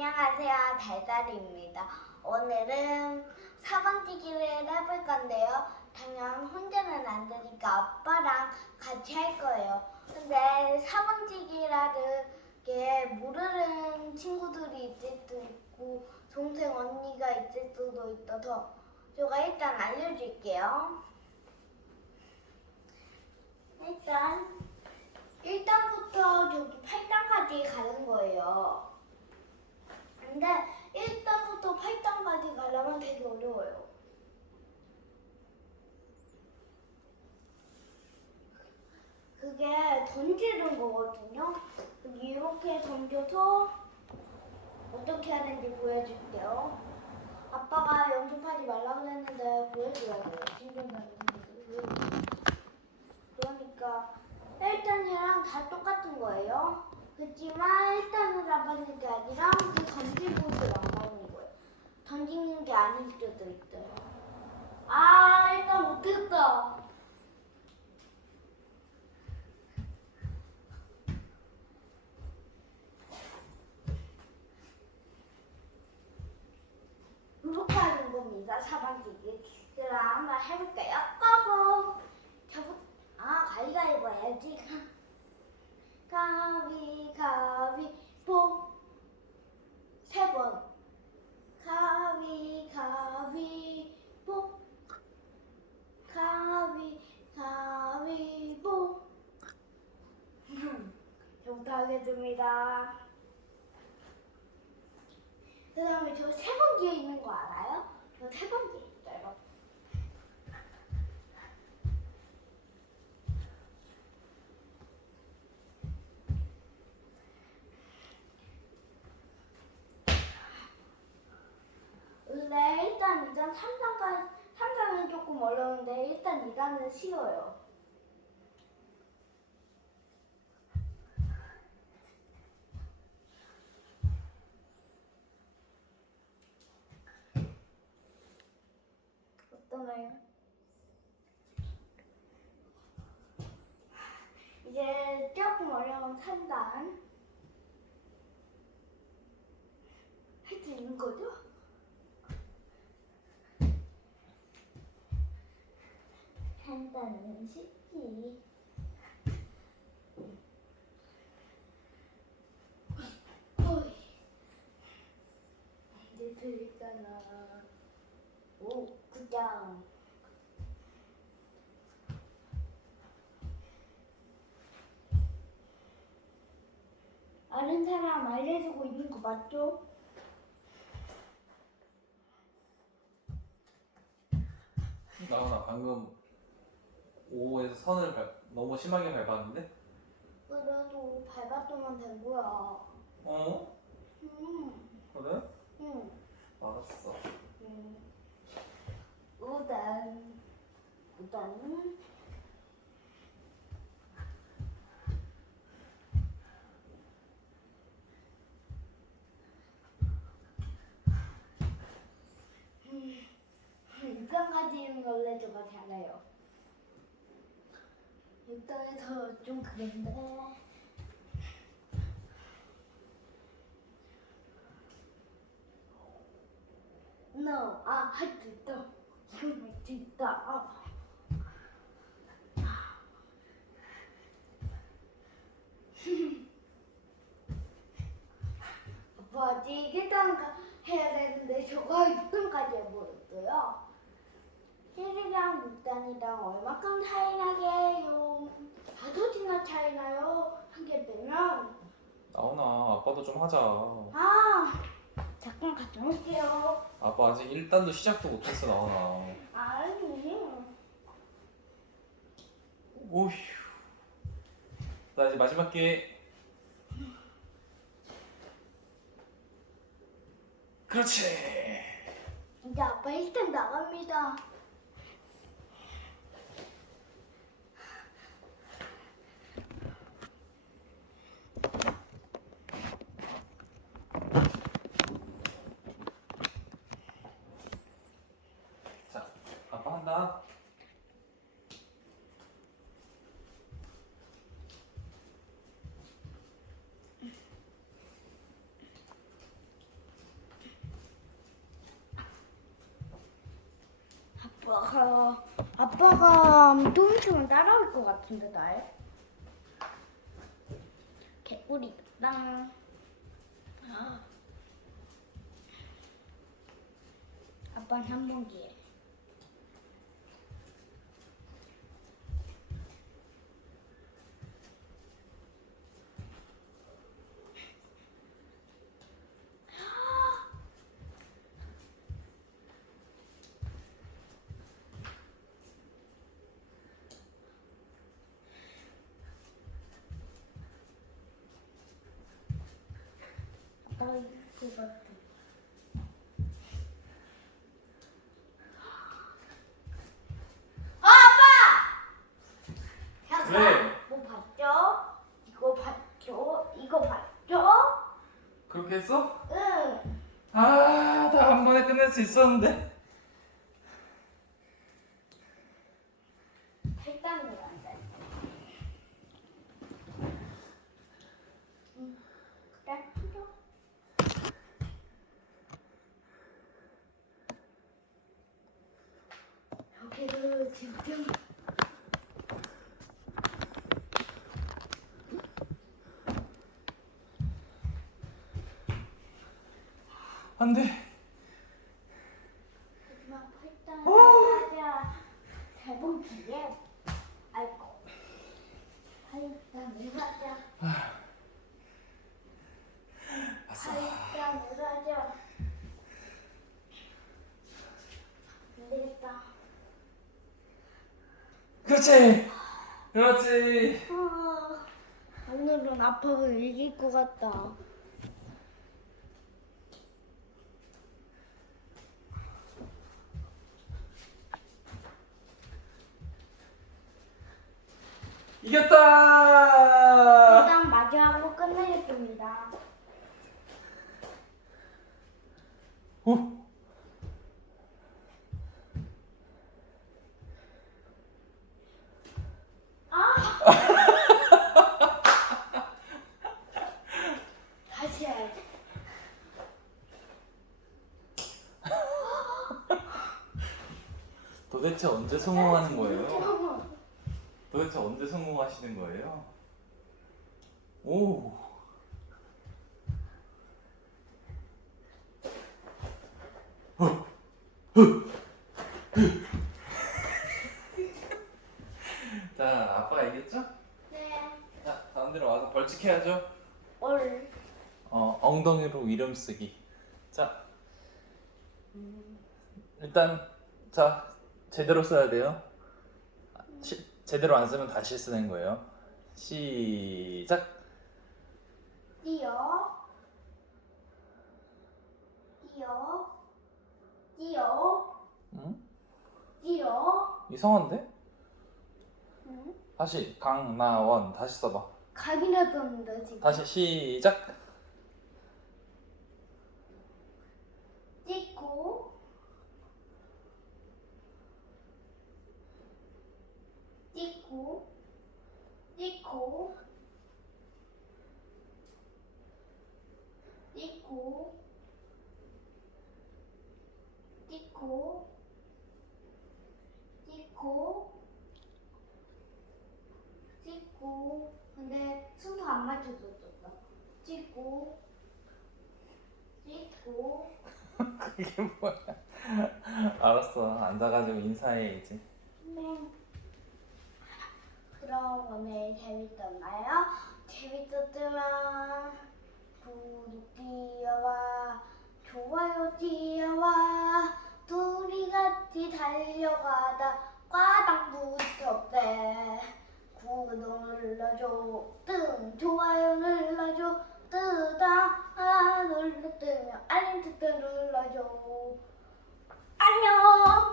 안녕하세요. 달달입니다. 오늘은 사방뛰기를 해볼 건데요. 당연 혼자는 안 되니까 아빠랑 같이 할 거예요. 근데 사방뛰기라는 게 모르는 친구들이 있을 수도 있고 동생 언니가 있을 수도 있어서 제가 일단 알려줄게요. 일단 1단부터 저기 8단까지 가는 거예요. 근데 1단부터 8단까지 가려면 되게 어려워요. 그게 던지는 거거든요. 이렇게 던져서 어떻게 하는지 보여줄게요. 아빠가 연습하지 말라 그랬는데 보여줘야 돼요. 신경나는 그러니까 1단이랑 다 똑같은 거예요. 그렇지만 1단을 안 받는 게 아니라 그 던지는 걸안 받는 거예요. 던지는 게 아닐 수도 있어요. 아, 일단 못했다. 이렇게 하는 겁니다. 사방지기. 그럼 한번 해볼까요? 저부, 아, 가위가위보 해야지. 가위, 가위, 보. 세 번. 가위, 가위, 보. 가위, 가위, 보. 저부터 하겠습니다. 그 다음에 저 세번 뒤에 있는 거 알아요? 저 세번 뒤에 있어요. 2단, 3단까지, 3단은 조금 어려운데 일단 2단은 쉬워요. 어떤가요? 이제 조금 어려운 3단 할 수 있는 거죠? 한 단은 쉽지. 이제 들리잖아. 오, 그냥. 아는 사람 알려주고 있는 거 맞죠? 나훈아 방금 5에서 선을 밟, 너무 심하게 밟았는데? 그래도 밟았으면 된 거야. 어? 음, 그래? 음, 알았어 음. 우단, 우단은 음, 육단까지는 원래 저가 잘해요. 육단에서 좀 그런데. No, 아, 할 수 있다. 이건 할수 있다. 아. 아빠 아직 1단 해야 되는데 저가 6단까지 해버렸어요. 1이랑 6단이랑 얼마큼 차이 나게요? 다섯이나 차이 나요. 한 개 빼면. 나훈아 아빠도 좀 하자 아, 잠깐 갔다 올게요. 아빠 아직 1단도 시작도 못했어 나훈아 아니. 오휴 나 이제 마지막 기회 그렇지 이제 아빠 1등 나갑니다. 자 아빠 한다 아빠가 아빠가 좀 있으면 따라올 것 같은데 날. 개구리 땅. 아. 아빠는 한 번기에. 아빠 이거 같아. 아, 아빠! 왜? 뭐 봤죠? 이거 봤죠? 이거 봤죠? 그렇게 했어? 응. 아, 다 한 번에 끝낼 수 있었는데. 탈당을 한다. 응. 그래, 풀어. 여기를 집중. 안 돼. 하지만 탈당을 하자. 대본기에 아이고. 탈당을 하자. 탈당을 하자. 안 되겠다. 그렇지. 그렇지. 아, 오늘은 아빠가 이길 것 같다. 이겼다. 일단 마주하고 끝내겠습니다. 오. 다시 해. 도대체 언제 성공하는 거예요? 도대체 언제 성공하시는 거예요? 오. 자, 아빠가 이겼죠? 네. 자, 다음 데로 와서 벌칙해야죠. 얼. 어, 엉덩 이름 쓰기. 자, 일단 자 제대로 써야 돼요. 시, 제대로 안 쓰면 다시 쓰는 거예요. 시작. 뛰어. 뛰어. 뛰어. 응? 뛰어. 이상한데? 응? 다시 강나원 다시 써봐. 각이나 떴는데 지금. 다시 시작. 찍고. 찍고. 찍고. 찍고. 찍고. 찍고. 찍고. 근데 순서 안 맞춰줬다. 찍고. 찍고. 그게 뭐야? 알았어. 앉아가지고 인사해야지. 네. 그럼 오늘 재밌었나요? 재밌었으면 구독 뛰어와 좋아요 뛰어와 같이 달려가다 과당 붙었대 구독 눌러줘. 뜬 좋아요 눌러줘. 뜨다 아 눌러 뜨면 알림 설정 눌러줘. 안녕